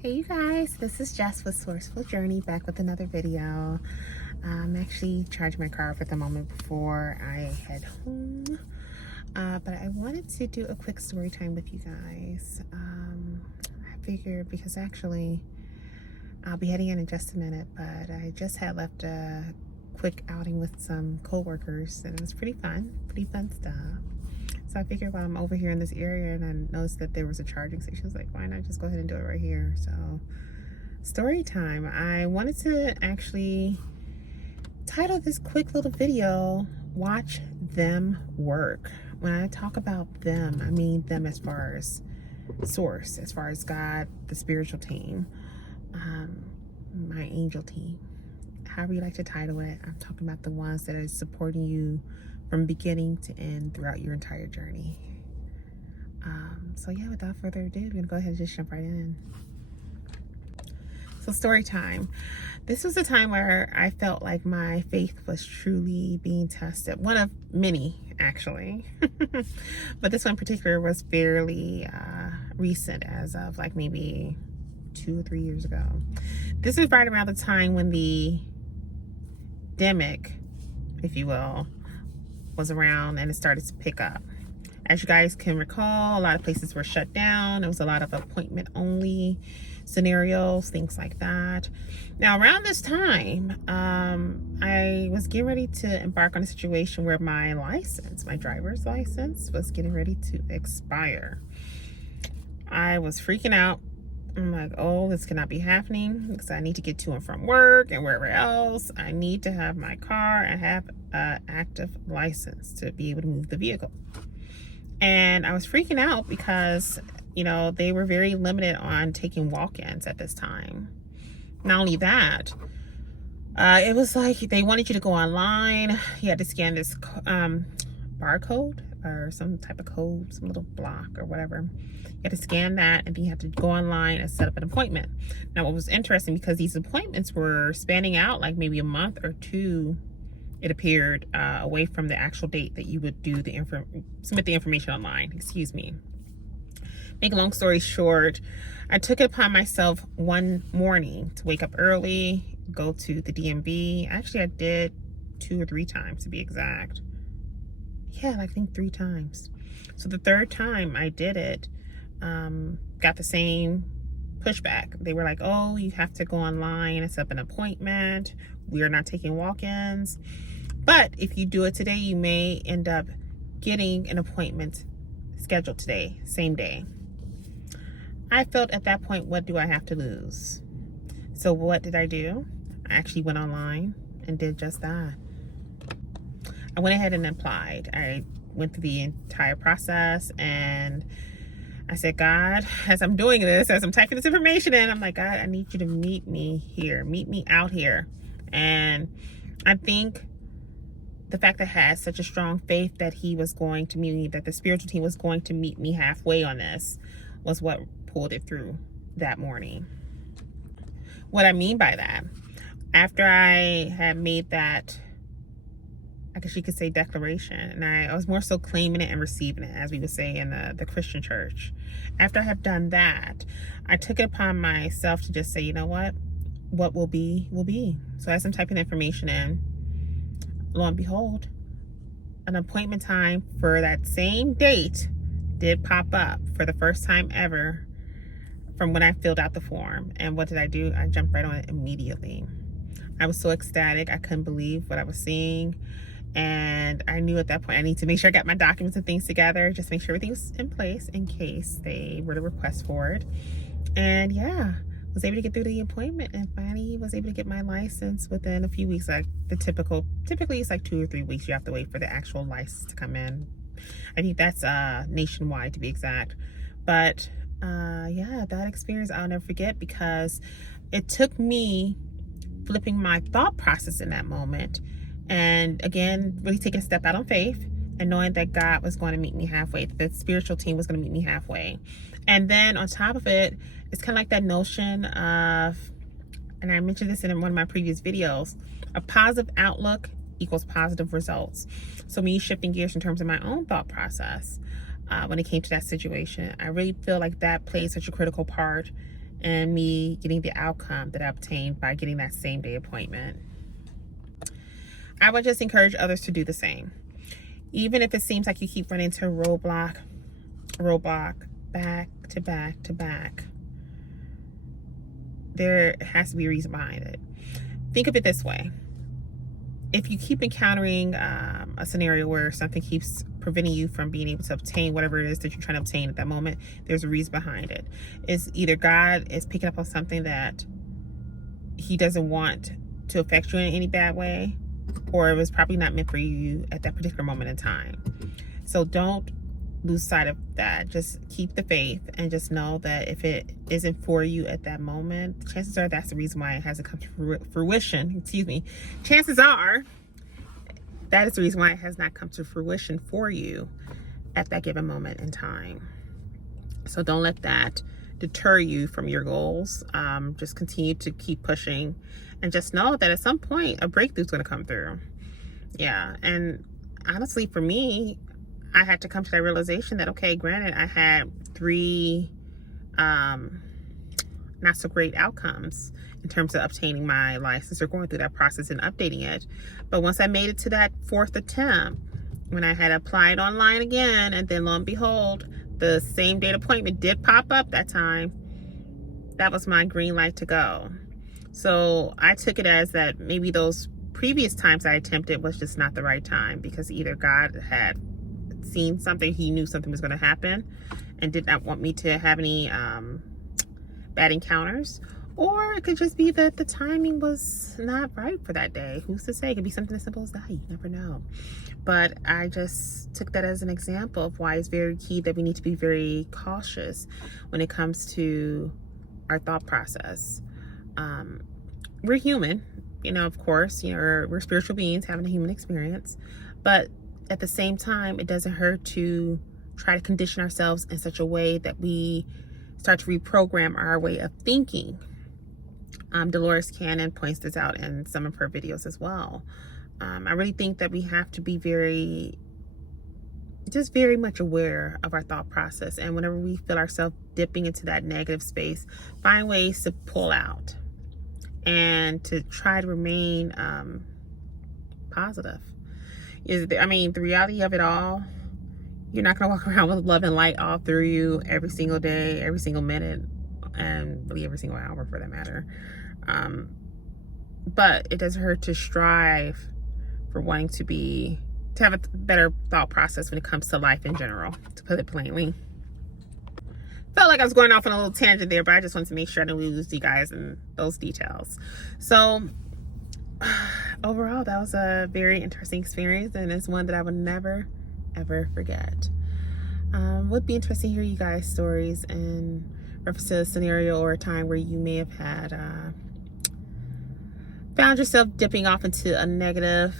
Hey you guys, this is Jess with Sourceful Journey, back with another video. I'm actually charging my car up at the moment before I head home, but I wanted to do a quick story time with you guys. I figured because actually I'll be heading in just a minute, but I just had left a quick outing with some co-workers and it was pretty fun stuff. So I figured while I'm over here in this area and I noticed that there was a charging station, I was like, why not just go ahead and do it right here? So, story time. I wanted to actually title this quick little video, Watch Them Work. When I talk about them, I mean them as far as source, as far as God, the spiritual team, my angel team, however you like to title it. I'm talking about the ones that are supporting you from beginning to end throughout your entire journey. So yeah, without further ado, we're gonna go ahead and just jump right in. So story time. This was a time where I felt like my faith was truly being tested. One of many, actually. But this one in particular was fairly recent, as of like maybe 2 or 3 years ago. This was right around the time when the pandemic, if you will, was around and it started to pick up. As you guys can recall, a lot of places were shut down. There was a lot of appointment only scenarios, things like that. Now around this time, I was getting ready to embark on a situation where my license, my driver's license, was getting ready to expire. I was freaking out. I'm like, oh, this cannot be happening because I need to get to and from work and wherever else. I need to have my car and have an active license to be able to move the vehicle. And I was freaking out because, you know, they were very limited on taking walk-ins at this time. Not only that, it was like they wanted you to go online. You had to scan this barcode or some type of code, some little block or whatever. You had to scan that and then you had to go online and set up an appointment. Now what was interesting, because these appointments were spanning out like maybe a month or two, it appeared, away from the actual date that you would do submit the information online, excuse me. Make a long story short, I took it upon myself one morning to wake up early, go to the DMV. Actually, I did 2 or 3 times to be exact. Yeah, I think 3 times. So the third time I did it, got the same pushback. They were like, oh, you have to go online and set up an appointment. We're not taking walk-ins. But if you do it today, you may end up getting an appointment scheduled today, same day. I felt at that point, what do I have to lose? So what did I do? I actually went online and did just that. I went ahead and applied. I went through the entire process and I said, God, as I'm doing this, as I'm typing this information in, I'm like, God, I need you to meet me here, meet me out here. And I think the fact that I had such a strong faith that he was going to meet me, that the spiritual team was going to meet me halfway on this, was what pulled it through that morning. What I mean by that, after I had made that, I guess you could say, declaration, and I was more so claiming it and receiving it, as we would say in the Christian church. After I have done that, I took it upon myself to just say, you know what will be, will be. So as I'm typing the information in, lo and behold, an appointment time for that same date did pop up for the first time ever from when I filled out the form. And what did I do? I jumped right on it immediately. I was so ecstatic. I couldn't believe what I was seeing. And I knew at that point I need to make sure I got my documents and things together, just make sure everything was in place in case they were to request for it. And yeah, was able to get through the appointment and finally was able to get my license within a few weeks. Like the typically it's like 2 or 3 weeks you have to wait for the actual license to come in. I think that's nationwide to be exact. But yeah, that experience I'll never forget, because it took me flipping my thought process in that moment. And again, really taking a step out on faith and knowing that God was going to meet me halfway, that the spiritual team was going to meet me halfway. And then on top of it, it's kind of like that notion of, and I mentioned this in one of my previous videos, a positive outlook equals positive results. So me shifting gears in terms of my own thought process, when it came to that situation, I really feel like that played such a critical part and me getting the outcome that I obtained by getting that same day appointment. I would just encourage others to do the same. Even if it seems like you keep running into a roadblock, back to back to back, there has to be a reason behind it. Think of it this way. If you keep encountering a scenario where something keeps preventing you from being able to obtain whatever it is that you're trying to obtain at that moment, there's a reason behind it. It's either God is picking up on something that he doesn't want to affect you in any bad way, or it was probably not meant for you at that particular moment in time. So don't lose sight of that. Just keep the faith and just know that if it isn't for you at that moment, chances are that's the reason why it hasn't come to fruition. Chances are that is the reason why it has not come to fruition for you at that given moment in time. So don't let that deter you from your goals. Just continue to keep pushing, and just know that at some point a breakthrough is going to come through. Yeah. And honestly, for me, I had to come to that realization that, okay, granted, I had 3 not so great outcomes in terms of obtaining my license or going through that process and updating it. But once I made it to that 4th attempt, when I had applied online again, and then lo and behold, the same date appointment did pop up that time, that was my green light to go. So I took it as that maybe those previous times I attempted was just not the right time, because either God had seen something, he knew something was going to happen and did not want me to have any bad encounters, or it could just be that the timing was not right for that day. Who's to say? It could be something as simple as that. You never know. But I just took that as an example of why it's very key that we need to be very cautious when it comes to our thought process. We're human, of course, we're spiritual beings having a human experience, but at the same time, it doesn't hurt to try to condition ourselves in such a way that we start to reprogram our way of thinking. Dolores Cannon points this out in some of her videos as well. I really think that we have to be very much aware of our thought process. And whenever we feel ourselves dipping into that negative space, find ways to pull out and to try to remain positive. The reality of it all, you're not going to walk around with love and light all through you every single day, every single minute, and really every single hour for that matter. But it doesn't hurt to strive for wanting to have a better thought process when it comes to life in general, to put it plainly. Felt like I was going off on a little tangent there, but I just wanted to make sure I didn't lose you guys in those details. So overall, that was a very interesting experience, and it's one that I would never ever forget. Would be interesting to hear you guys' stories in reference to a scenario or a time where you may have had found yourself dipping off into a negative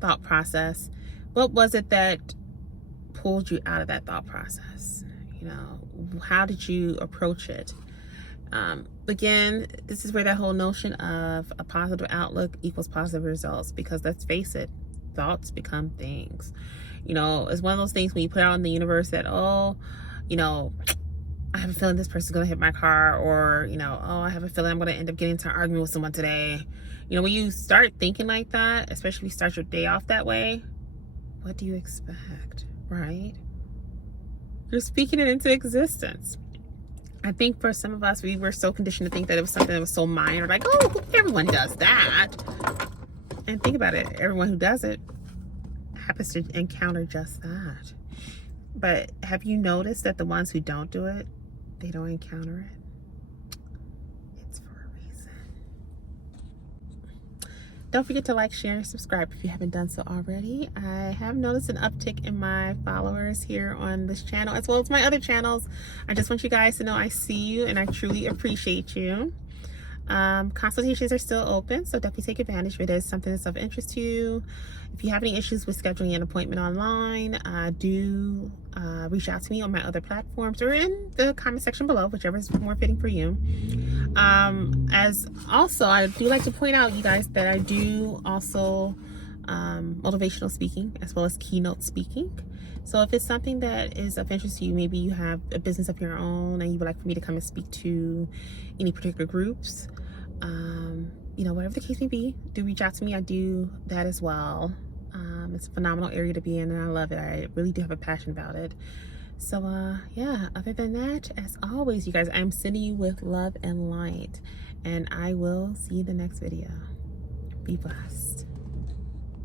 thought process. What was it that pulled you out of that thought process? How did you approach it? Again, this is where that whole notion of a positive outlook equals positive results, because let's face it, thoughts become things. It's one of those things when you put out in the universe that, I have a feeling this person's going to hit my car, or, I have a feeling I'm going to end up getting into an argument with someone today. When you start thinking like that, especially if you start your day off that way, what do you expect, right? You're speaking it into existence. I think for some of us, we were so conditioned to think that it was something that was so minor, like, oh, everyone does that. And think about it, everyone who does it happens to encounter just that. But have you noticed that the ones who don't do it, they don't encounter it? It's for a reason. Don't forget to like, share, and subscribe if you haven't done so already. I have noticed an uptick in my followers here on this channel, as well as my other channels. I just want you guys to know I see you and I truly appreciate you. Consultations are still open, so definitely take advantage if it is something that's of interest to you. If you have any issues with scheduling an appointment online, do reach out to me on my other platforms or in the comment section below, whichever is more fitting for you. As also, I do like to point out, you guys, that I do also motivational speaking as well as keynote speaking. So if it's something that is of interest to you, maybe you have a business of your own and you would like for me to come and speak to any particular groups, whatever the case may be, do reach out to me. I do that as well. It's a phenomenal area to be in, and I love it. I really do have a passion about it. So yeah, other than that, as always, you guys, I'm sending you with love and light, and I will see you in the next video. Be blessed.